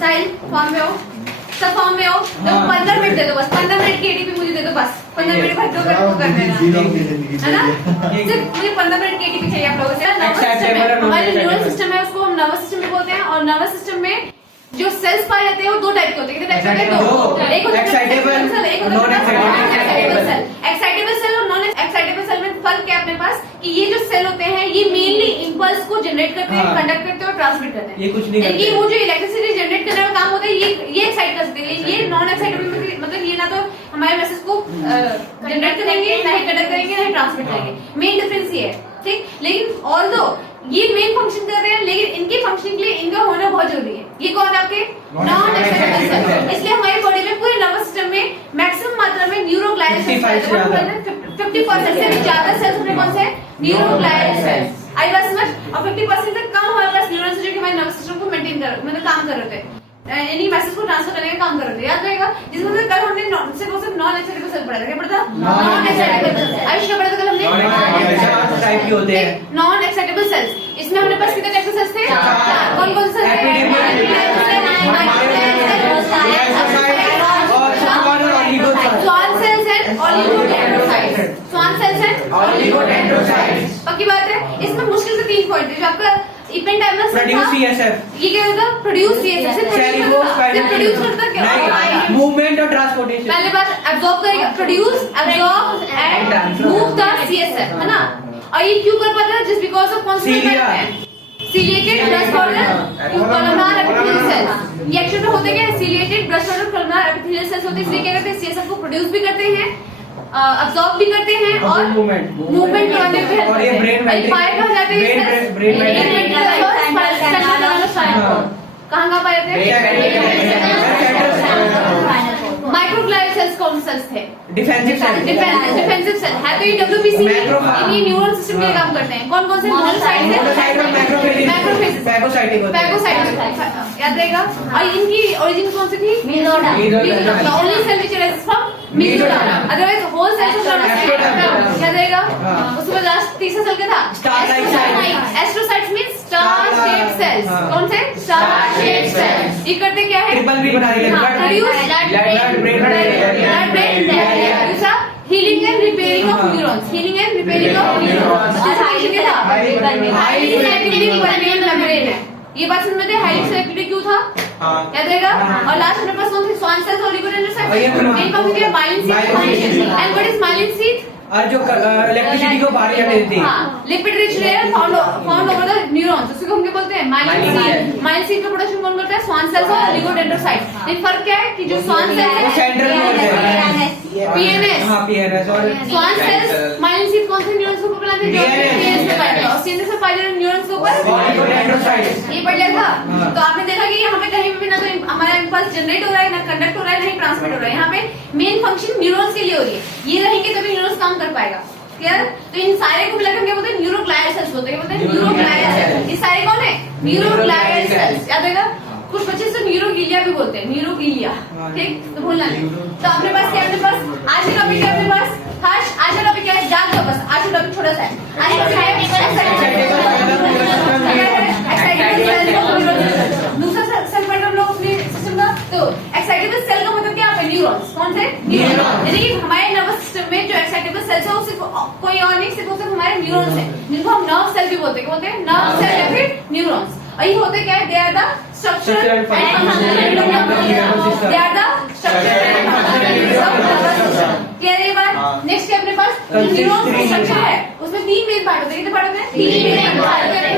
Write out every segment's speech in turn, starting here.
साहिल form में हो, सब फॉर्म में हो तो 15 मिनट दे दो बस, 15 मिनट की एटीपी मुझे दे दो बस, 15 मिनट बाद जो कर देना है ना। सिर्फ मुझे 15 मिनट की एटीपी चाहिए आप लोगों से। हमारे न्यूरल सिस्टम है उसको हम नर्वस सिस्टम भी बोलते हैं, और नर्वस सिस्टम में जो सेल्स पाए जाते हैं वो दो टाइप के होते हैं। कितने टाइप के होते हैं? दो। एक होता है एक्साइटेबल सेल, एक होता है non excitable cell. Excitable cell और नॉन एक्साइटेबल सेल में फर्क क्या है अपने पास कि ये जो सेल होते हैं ये मेनली इंपल्स को जनरेट करते हैं, कंडक्ट करते हैं और ट्रांसमिट करते हैं। ये कुछ नहीं करते। ये वो जो इलेक्ट्रिसिटी जनरेट करने का काम होता है ये एक्साइट कर सकते हैं, लेकिन ये नॉन एक्साइटेबल मतलब ये ना तो हमारे मैसेज को जनरेट करेंगे, ना ही कंडक्ट करेंगे, ना ही ट्रांसमिट करेंगे। मेन डिफरेंस ये है, ठीक। लेकिन ऑल्दो ये मेन फंक्शन कर रहे हैं, लेकिन इनके फंक्शनिंग के लिए इनका होना बहुत जरूरी है। ये कौन है आपके? Non excitable cell. इसलिए हमारी बॉडी में पूरे नर्वस सिस्टम में मैक्सिमम मात्रा में न्यूरोग्लियल सेल्स 50% से ज्यादा सेल्स अपने कौन से हैं? Neuroglial sales. आई बात समझ? और 50% से कम हमारे पास न्यूरॉन्स जो कि हमारे नर्वस सिस्टम को मेंटेन कर मतलब काम कर रहे थे, यानी मैसेज को ट्रांसफर करने का काम कर रहे थे। याद रहेगा जिसमें से कल हमने सिर्फ नॉन एक्साइटेबल सेल पढ़ा था। क्या पढ़ा था? Non excitable cell. आयुष क्या पढ़ा था कल हमने? टाइप के होते हैं नॉन एक्साइटेबल सेल्स। इसमें हमारे पास कितने टाइप के सेल्स थे? कौन कौन से सेल्स थे? Schwann cells and oligodendrocytes. Schwann cells and oligodendrocytes. पक्की बात है। इसमें मुश्किल से 3 पॉइंट है जो आपका इपेंडाइमस प्रोड्यूस सीएसएफ। ये क्या होता है? Produce CSF. सिर्फ प्रोड्यूस करता क्या? मूवमेंट और ट्रांसपोर्टेशन। पहले बात एब्जॉर्ब करेगा, produce absorb and move the CSF, है ना। और ये क्यों कर पाता है? Just because of ciliated brush border columnar epithelial cells. ये एक्चुअली होते क्या है? Ciliated brush border columnar epithelial cells होते हैं, इसलिए क्या करते हैं? सीएसएफ को प्रोड्यूस भी करते हैं, अब्सॉर्ब भी करते हैं और मूवमेंट करने में हेल्प करते हैं। पाए कहाँ जाते हैं? ब्रेन कहाँ पाए जाते हैं? माइक्रोग्लियल सेल्स कौन सेल्स थे? डिफेंसिव सेल है तो ये डब्ल्यूबीसी ये न्यूरल सिस्टम के काम करते हैं। कौन कौन से? मोनोसाइट्स है, मैक्रोफेजेस, पैगोसाइटिक याद रहेगा। और इनकी ओरिजिन कौन सी थी? Mesoderm. Only cell which arise from mesoderm, otherwise whole cells from ectoderm. याद रहेगा। उसके बाद लास्ट तीसरा सेल क्या था? Astrocytes means star shaped cells. कौन से? Star shaped cells. ये करते क्या है? ट्रिपल बी बना रही है, healing and repairing of neurons. Healing and repairing of neurons. Highly selective बल्बियल मेम्ब्रेन है। ये बात समझ में? हाईली सेलेक्टिव क्यों था? याद रहेगा। और लास्ट अपने पास कौन थे? स्वान सेल्स और ओलिगोडेंड्रोसाइट्स। मेन फंक्शन है myelin sheath. And what is myelin sheath? और जो इलेक्ट्रिसिटी को बाहर जाने देती है। Lipid rich layer found over the neurons, उसको हम क्या बोलते हैं? Myelin sheath. माइलिन शीथ का प्रोडक्शन कौन करता है? स्वान सेल्स और ओलिगोडेंड्रोसाइट्स। लेकिन फर्क क्या है कि जो स्वान सेल्स है सेंट्रल पीएनएस। हां पीएनएस। और स्वान सेल्स माइलिन शीथ कौन से न्यूरॉन्स को बनाते हैं? जो पीएनएस में पाए जाते हैं। और सीएनएस में पाए जाते हैं न्यूरॉन्स के ऊपर ओलिगोडेंड्रोसाइट्स। ये पढ़ लिया था। तो आपने देखा कि यहाँ पे कहीं भी ना तो हमारा इंपल्स जनरेट हो रहा है, ना कंडक्ट हो रहा है, ना ही ट्रांसमिट हो रहा है। यहाँ पे मेन फंक्शन न्यूरॉन्स के लिए हो रही है। ये रहेंगे तभी न्यूरॉन्स काम कर पाएगा। क्लियर? तो इन सारे को मिलाकर क्या बोलते हैं? न्यूरोग्लियल सेल्स बोलते हैं। बोलते हैं न्यूरोग्लियल सेल्स। ये सारे कौन है? Neuroglial sales. याद रहेगा। कुछ बच्चे से न्यूरोगिलिया भी बोलते हैं, न्यूरोगिलिया, ठीक? तो भूलना नहीं। तो अपने पास क्या है? अपने पास आज का टॉपिक है अपने पास हर्ष। आज का टॉपिक क्या है? जाग दो बस। आज का टॉपिक छोटा सा है। आज का है दूसरा सेल पर हम लोग अपने सिस्टम का। तो एक्साइटेबल सेल का मतलब क्या है? न्यूरॉन्स। कौन से? न्यूरॉन्स। यानी कि हमारे नर्वस सिस्टम में जो एक्साइटेबल सेल्स है वो सिर्फ कोई और नहीं, सिर्फ हमारे न्यूरॉन्स हैं, जिनको हम नर्व सेल भी बोलते हैं। क्या बोलते हैं? नर्व सेल या फिर न्यूरॉन्स। और ये होते क्या है? They are the structural and functional unit of they are the structural and functional unit of nervous system. Clear है ये बात? नेक्स्ट है अपने पास न्यूरॉन्स का स्ट्रक्चर है, उसमें 3 मेन पार्ट होते हैं। कितने पार्ट होते हैं? 3 मेन पार्ट होते हैं।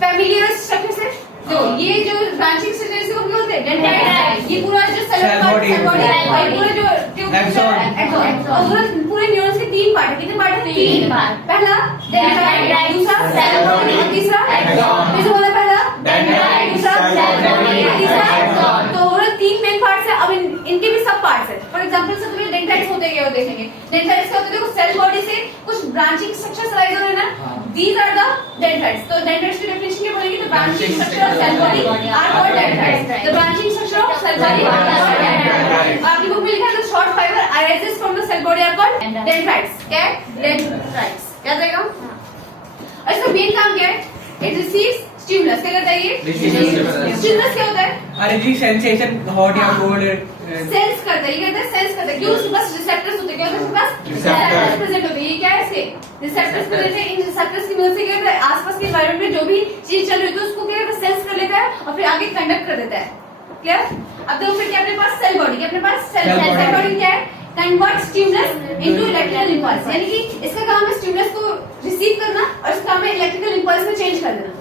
फैमिलियर स्ट्रक्चर से जो ये जो ब्रांचिंग स्ट्रक्चर इसको क्या बोलते हैं? डेंड्राइट। ये पूरा जो सेल बॉडी और पूरा जो एक्सॉन और पूरे न्यूरॉन्स के 3 पार्ट है। कितने पार्ट है? 3 पार्ट। पहला डेंड्राइट, दूसरा सेल बॉडी, तीसरा एक्सॉन। किसे बोला? पहला डेंड्राइट, दूसरा सेल बॉडी, तीसरा एक्सॉन। तो ओवरऑल 3 मेन पार्ट्स है। अब इनके भी सब पार्ट्स है। फॉर एग्जांपल से तुम्हें डेंड्राइट्स होते क्या होते देखेंगे। डेंड्राइट्स क्या होते हैं? देखो सेल बॉडी से कुछ ब्रांचिंग स्ट्रक्चर्स राइज हो रहे हैं ना, दीज आर द डेंड्राइट्स। तो डेंड्राइट्स की डेफिनेशन क्या बोलेगी? The branching structure of cell body are called dendrites. The branching structure of cell body are called dendrites. आपकी बुक में लिखा है the short fibre arises from the cell body are called dendrites. क्या है? Dendrites. याद रहेगा। और इसका मेन काम क्या है? इट रिसीव्स स्टिमुलस क्या करता है ये? स्टिमुलस क्या होता है? अरे जी सेंसेशन हॉट या कोल्ड सेंस करता है, ये कहते हैं सेंस करता है। क्यों? उसके पास रिसेप्टर्स होते हैं। क्या होते हैं उसके पास? रिसेप्टर्स प्रेजेंट होते हैं। ये क्या है? इसके रिसेप्टर्स प्रेजेंट है। इन रिसेप्टर्स की मदद से क्या करता है? आसपास के एनवायरनमेंट में जो भी चीज चल रही होती है उसको क्या करता है? सेंस कर लेता है और फिर आगे कंडक्ट कर देता है। क्लियर? अब देखो फिर क्या अपने पास सेल बॉडी, अपने पास सेल बॉडी क्या है? Convert stimulus into electrical impulse, यानी कि इसका काम है स्टिमुलस को रिसीव करना और इसका काम है इलेक्ट्रिकल इंपल्स में चेंज कर देना।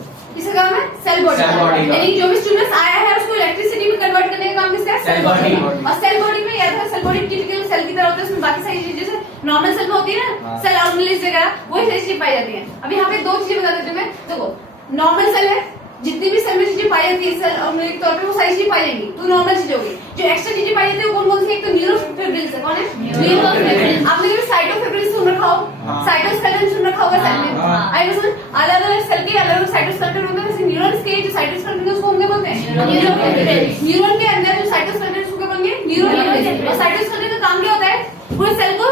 इसका काम है सेल बॉडी, यानी कि जो भी स्टिमुलस आया है उसको इलेक्ट्रिसिटी में कन्वर्ट करने का काम किसका है? Cell body. और सेल बॉडी में याद रखो सेल बॉडी टिपिकल सेल की तरह होता है, उसमें बाकी सारी चीजें जैसे नॉर्मल सेल में होती है ना, सेल ऑर्गेनेल्स वगैरह वही सारी चीजें पाई जाती है। अब यहाँ पे दो चीजें बता देती हूँ मैं। देखो नॉर्मल सेल है, जितनी भी सेल में चीजें पाई जाती है सेल ऑर्गेनेल तौर पे वो सारी चीजें पाई जाएंगी, तो नॉर्मल चीजें होगी। जो एक्स्ट्रा चीजें पाई जाती है वो कौन कौन सी? एक तो न्यूरोफिब्रिल्स है। कौन है? न्यूरोफिब्रिल्स। आपने कभी साइटोफिब्रिल्स सुन रखा हो, साइटोस्केलेटन सुन रखा होगा सेल में। आई नो सर, अलग अलग सेल के अलग अलग साइटोस्केलेटन होते हैं। जैसे न्यूरॉन्स के जो साइटोस्केलेटन है उसको हम क्या बोलते हैं? न्यूरोफिब्रिल्स। न्यूरॉन के अंदर जो साइटोस्केलेटन उसको क्या बोलेंगे? न्यूरोफिब्रिल्स। और साइटोस्केलेटन का काम क्या होता है? पूरे सेल को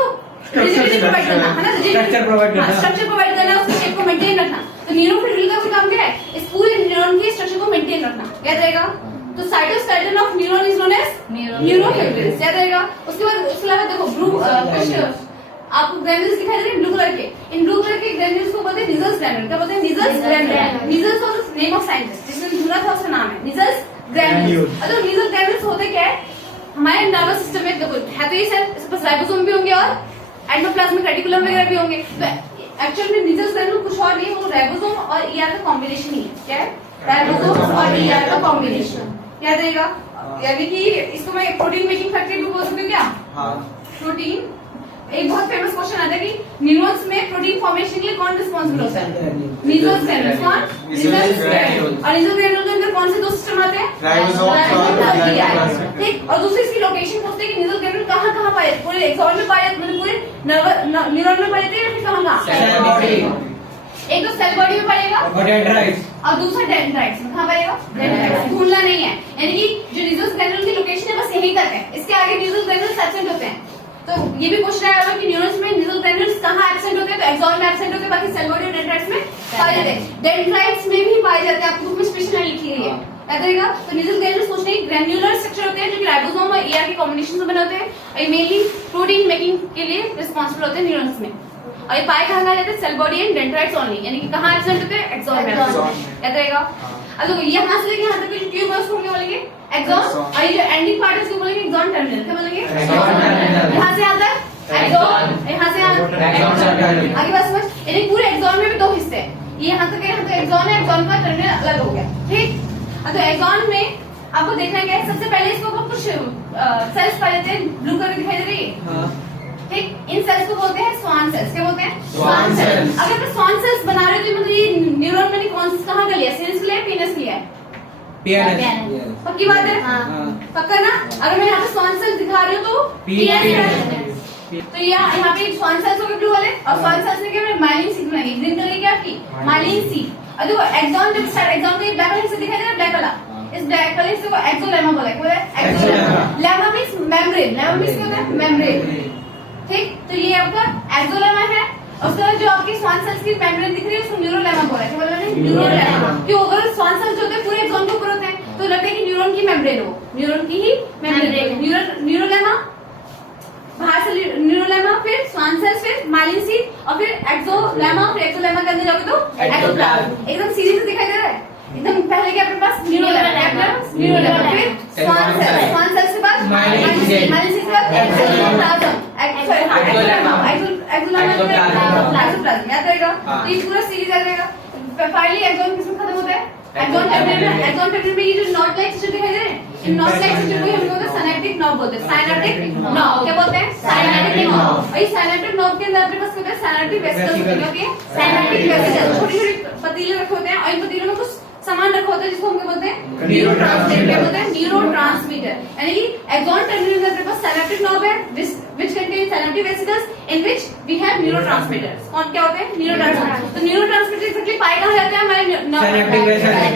रिजिडिटी प्रोवाइड करना, है ना? स्ट्रक्चर प्रोवाइड करना, स्ट्रक्चर प्रोवाइड करना, उसकी शेप को मेंटेन रखना। तो न्यूरोफिब्रिल का भी काम क्या है? इस पूरे न्यूरॉन के स्ट्रक्चर को मेंटेन रखना। याद रहेगा? तो cytoskeleton of neuron is known as neurofibrils. याद रहेगा? उसके बाद उसके अलावा देखो कुछ आपको ग्रैन्यूल्स दिखाई दे रहे हैं ब्लू कलर के। इन ब्लू कलर के ग्रैन्यूल्स को बोलते हैं निजल्स ग्रैन्यूल। क्या बोलते हैं? Nissl's granule. Nissl's was the name of scientist, जिसने ढूंढा था उसका नाम है निजल्स ग्रैन्यूल। और निजल्स ग्रैन्यूल्स होते क्या है? हमारे नर्वस सिस्टम में देखो है तो ये सेल, इसके पास राइबोसोम भी होंगे और एंडोप्लाज्मिक रेटिकुलम वगैरह भी होंगे। तो एक्चुअल में निजल्स ग्रैन्यूल कुछ और नहीं, वो राइबोसोम और ईआर का कॉम्बिनेशन ही है। क्या है? राइबोसोम और ईआर का कॉम्बिनेशन। याद रहेगा? यानी कि इसको मैं प्रोटीन मेकिंग फैक्ट्री भी बोल सकती हूँ क्या? प्रोटीन। एक बहुत फेमस क्वेश्चन आता है कि न्यूरॉन्स में प्रोटीन फॉर्मेशन के लिए कौन रिस्पांसिबल होता है? निजल्स ग्रैन्यूल्स। कौन? निजल्स ग्रैन्यूल। और निजल्स ग्रैन्यूल के अंदर कौन से दो सिस्टम आते हैं? राइबोसोम और ईआर। ठीक। और दूसरी इसकी लोकेशन पूछते हैं कि निजल्स ग्रैन्यूल कहाँ कहाँ पाए? पूरे एक्सॉन में पाए जाते हैं, पूरे न्यूरॉन में पाए जाते हैं, या फिर कहाँ कहाँ? Cell body. एक तो सेल बॉडी में पाएगा और डेंड्राइट्स, और दूसरा डेंड्राइट्स में। कहाँ पाएगा? डेंड्राइट्स। भूलना नहीं है, यानी कि जो निजल्स ग्रैन्यूल की लोकेशन है बस यही तक है, इसके आगे निजल्स ग्रैन्यूल्स एब्सेंट होते हैं। तो ये भी पूछ रहा है कि न्यूरॉन्स में निजल्स ग्रैन्यूल्स कहाँ एब्सेंट होते हैं? तो एक्सॉन में एब्सेंट होते हैं, बाकी सेल बॉडी और डेंड्राइट्स में पाए जाते हैं। डेंड्राइट्स में भी पाए जाते हैं, आपको बुक में स्पेशली लिखी गई है। याद रहेगा? तो निजल्स ग्रैन्यूल्स कुछ नहीं, ग्रैन्युलर स्ट्रक्चर होते हैं जो कि राइबोसोम और ईआर के कॉम्बिनेशन से बने होते हैं, और ये मेनली प्रोटीन मेकिंग के लिए रिस्पांसिबल होते हैं न्यूरॉन्स में। और ये पाए कहाँ जाते हैं? Cell body and dendrites only, यानी कि कहाँ एब्सेंट होते हैं? एक्सॉन में। याद रहेगा? अब देखो यहाँ से लेके यहाँ तक जो ट्यूब है उसको क्या बोलेंगे? एक्सॉन। और ये जो एंडिंग पार्ट है उसको बोलेंगे एक्सॉन टर्मिनल। क्या बोलेंगे? यहाँ से यहाँ तक एक्सॉन, यहाँ से यहाँ आगे बस समझ। यानी पूरे एक्सॉन में भी दो हिस्से हैं, ये यहाँ तक एक्सॉन है, एक्सॉन का टर्मिनल अलग हो गया। ठीक। तो एक्सॉन में आपको देखना है क्या? सबसे पहले इसको कुछ सेल्स पाए जाते हैं, ब्लू कलर दिखाई दे रही है। ठीक। इन सेल्स को बोलते हैं स्वान सेल्स। क्या बोलते हैं? Schwann cells. अगर मैं स्वान सेल्स बना रही हूँ तो मतलब ये न्यूरॉन मैंने कहाँ का लिया? सीनस लिया, पीनस लिया है? पीएनएस। पक्की बात है? पक्का ना? अगर मैं यहाँ पे स्वान सेल्स दिखा रही हूँ तो पीएनएस। तो यहाँ पे स्वान सेल्स हो गए ब्लू वाले, और स्वान सेल्स ने क्या माइलिन सीट बनाई, ग्रीन कलर की क्या की? Myelin seat. और देखो एक्सॉन जब स्टार्ट, एक्सॉन में ब्लैक वाला हिस्सा दिखाई दे रहा है, ब्लैक वाला, इस ब्लैक वाले हिस्से को एक्सोलेमा बोला है। क्या है? Axolemma. Lemma means membrane. Lemma means क्या होता है? मेम्ब्रेन। ठीक। तो ये आपका एक्सोलेमा है, और उसके बाद जो आपकी स्वान सेल्स की मेम्ब्रेन दिख रही है उसको न्यूरोलेमा बोला है। क्या बोला मैंने? न्यूरोलेमा। क्यों? अगर स्वान सेल्स जो होते हैं पूरे एक्सॉन के ऊपर होते हैं तो लगता है कि न्यूरॉन की मेम्ब्रेन हो, न्यूरॉन की ही मेम्ब्रेन। न्यूरोलेमा, बाहर से न्यूरोलेमा, फिर स्वान सेल्स, फिर माइलिन सीट, और फिर एक्सोलेमा, फिर एक्सोलेमा के अंदर जाओगे तो एक्टोप्लाज्म। एकदम सीधी से दिखाई दे रहा है एकदम। पहले क्या अपने पास? न्यूरोलेमा, फिर स्वान सेल्स, स्वान सेल्स के बाद माइलिन सीट, माइलिन सीट के बाद एक्टोप्लाज्म, एक्टोप्लाज्म। याद रहेगा? तो ये पूरा सीरीज याद रहेगा। फाइनली एक्सॉन किसमें खत्म होता है? Axon terminal. एक्सॉन टर्मिनल में ये जो नॉट लाइक स्ट्रक्चर दिखाई दे रहे हैं, इन नॉट लाइक स्ट्रक्चर को हम बोलते हैं सिनेप्टिक नर्व बोलते हैं। सिनेप्टिक नर्व क्या बोलते हैं? Synaptic nerve. और ये सिनेप्टिक नर्व के अंदर अपने पास क्या होता है? सिनेप्टिक वेसिकल्स होती है। सिनेप्टिक वेसिकल्स छोटी छोटी पतीले रखे होते हैं, और इन पतीलों में कुछ सामान रखा होता है जिसको हम क्या बोलते हैं? न्यूरोट्रांसमीटर। क्या बोलते हैं? न्यूरोट्रांसमीटर। यानी कि एक्सॉन टर्मिनल में अपने पास सिनेप्टिक नर्व है which contain synaptic vesicles in which we have neurotransmitters. कौन क्या होते हैं? न्यूरोट्रांसमीटर। तो न्यूरोट्रांसमीटर एक्चुअली पाए कहाँ जाते हैं? हमारे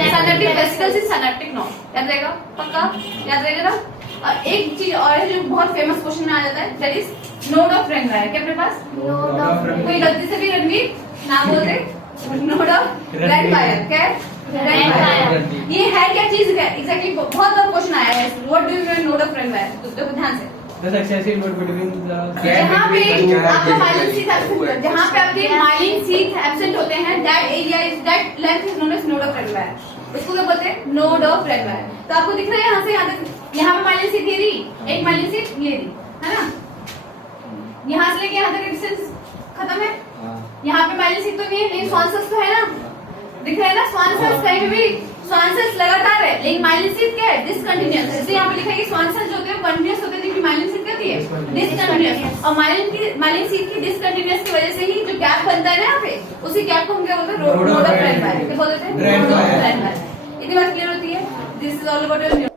synaptic vesicles is synaptic nerve. याद रहेगा? पक्का याद रहेगा ना? और एक चीज और है जो बहुत फेमस क्वेश्चन में आ जाता है, दैट इज नोड ऑफ रेनवायर। क्या अपने पास? कोई गलती से भी रणवीर ना बोल दे, नोड ऑफ रेनवायर क्या है? रेनवायर। ये है क्या चीज एग्जैक्टली? बहुत बार क्वेश्चन आया है, what do you mean node of Ranvier? तो देखो ध्यान से, The successive node between the जहाँ पे आपका माइलिन शीथ एब्सेंट, जहाँ पे आपके माइलिन शीथ एब्सेंट होते हैं, that area is, that length is known as node of Ranvier. उसको क्या बोलते हैं? Node of Ranvier. तो आपको दिख रहा है यहाँ से यहाँ तक, यहाँ पे माइलिन शीथ ये रही, एक माइलिन शीथ ये रही, है ना? यहाँ से लेके यहाँ तक डिस्टेंस खत्म है। यहाँ पे माइलिन शीथ तो नहीं है, लेकिन स्वानसेल्स तो है ना, दिख रहा है ना? स्वानसेल्स कहीं पे भी स्वानसेल्स लगातार है, लेकिन माइलिन शीथ क्या है? डिसकंटिन्यूअस। जैसे यहाँ पे लिखा है कि स्वानसेल्स जो होते हैं कंटिन्यूअस होते हैं, लेकिन माइलिन शीथ क्या होती है? डिसकंटिन्यूअस। और माइलिन शीथ की डिसकंटिन्यूअस की वजह से ही जो गैप बनता है ना यहाँ पे, उसी गैप को हम क्या बोलते हैं? Node of रेनवायर। क्या बोलते हैं? Node of रेनवायर। इतनी बात क्लियर होती है? This is all about your